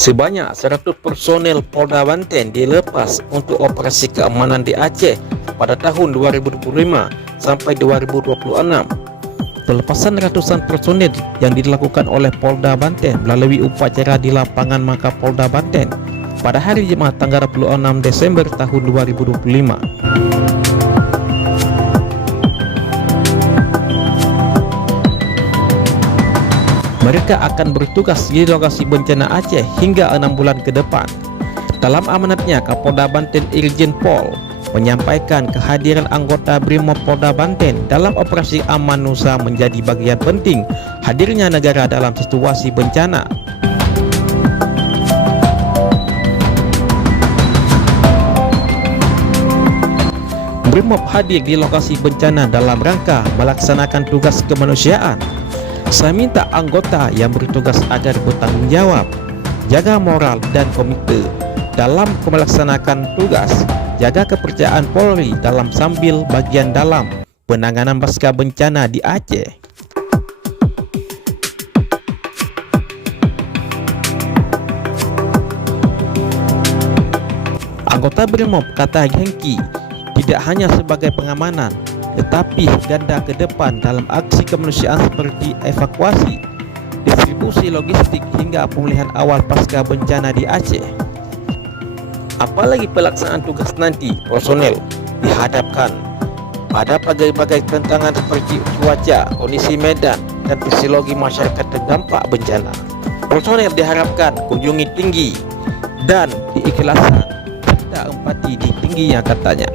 Sebanyak 100 personel Polda Banten dilepas untuk operasi keamanan di Aceh pada tahun 2025 sampai 2026. Pelepasan ratusan personel yang dilakukan oleh Polda Banten melalui upacara di lapangan Mapolda Banten pada hari Jumat tanggal 26 Desember tahun 2025. Mereka akan bertugas di lokasi bencana Aceh hingga 6 bulan ke depan. Dalam amanatnya, Kapolda Banten Irjen Pol menyampaikan kehadiran anggota Brimob Polda Banten dalam operasi Aman Nusa menjadi bagian penting hadirnya negara dalam situasi bencana. Brimob hadir di lokasi bencana dalam rangka melaksanakan tugas kemanusiaan. Saya minta anggota yang bertugas agar bertanggung jawab, jaga moral dan komite dalam melaksanakan tugas, jaga kepercayaan Polri dalam sambil bagian dalam penanganan pasca bencana di Aceh. Anggota Brimob, kata Hengki, tidak hanya sebagai pengamanan, tetapi ganda ke depan dalam aksi kemanusiaan seperti evakuasi, distribusi logistik hingga pemulihan awal pasca bencana di Aceh. Apalagi pelaksanaan tugas nanti, personel dihadapkan pada berbagai tantangan seperti cuaca, kondisi medan, dan fisiologi masyarakat terdampak bencana. Personel diharapkan kunjungi tinggi dan diikhlaskan serta empati di tingginya, katanya.